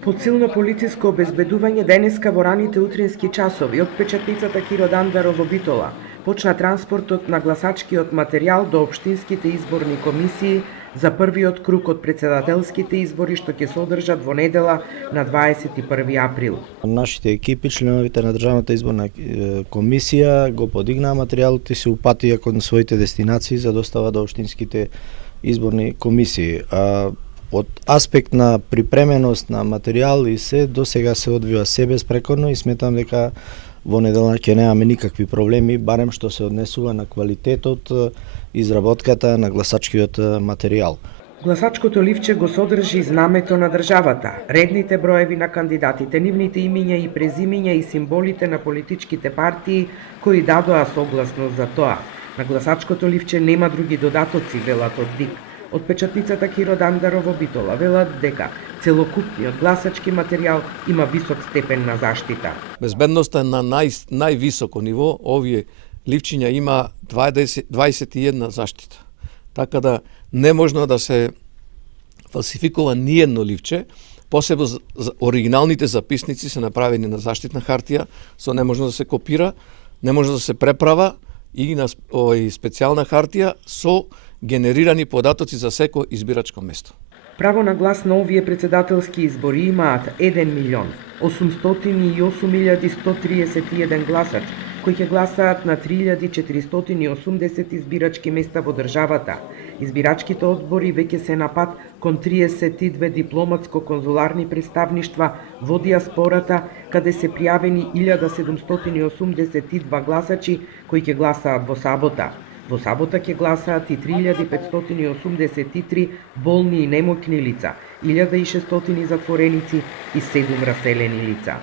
Под силно полициско обезбедување денеска во раните утрински часови од печатницата Киро Дандаров во Битола почна транспортот на гласачкиот материјал до општинските изборни комисии за првиот круг од председателските избори што ќе се одржат во недела на 21 април. Нашите екипи, членовите на Државната изборна комисија го подигнаа материјалот и се упатија кон своите дестинации за достава до општинските изборни комисии. Од аспект на припременост на материјал и се до сега се одвива се безпрекорно и сметам дека во недела ќе немаме никакви проблеми, барем што се однесува на квалитетот, изработката на гласачкиот материјал. Гласачкото ливче го содржи знамето на државата, редните броеви на кандидатите, нивните имиња и презимиња и символите на политичките партии кои дадоа согласност за тоа. На гласачкото ливче нема други додатоци, велат од ДИК. Од печатницата Киро Дандаров во Битола велат дека целокупниот гласачки материјал има висок степен на заштита. Безбедноста на највисоко ниво, овие ливчиња има 21 заштита. Така да не можно да се фалсификува ниедно ливче, посебно оригиналните записници се направени на заштитна хартија, со не можно да се копира, не може да се преправа и на специјална хартија со генерирани податоци за секој избирачко место. Право на глас на овие председателски избори имаат 1.808.131 гласачи, кои ќе гласаат на 3.480 избирачки места во државата. Избирачките одбори веќе се на пат кон 32 дипломатско-конзуларни представништва во диаспората, каде се пријавени 1.782 гласачи кои ќе гласаат во сабота. Во сабота ќе гласаат и 3.583 болни и немоќни лица, 1.600 затвореници и 7 раселени лица.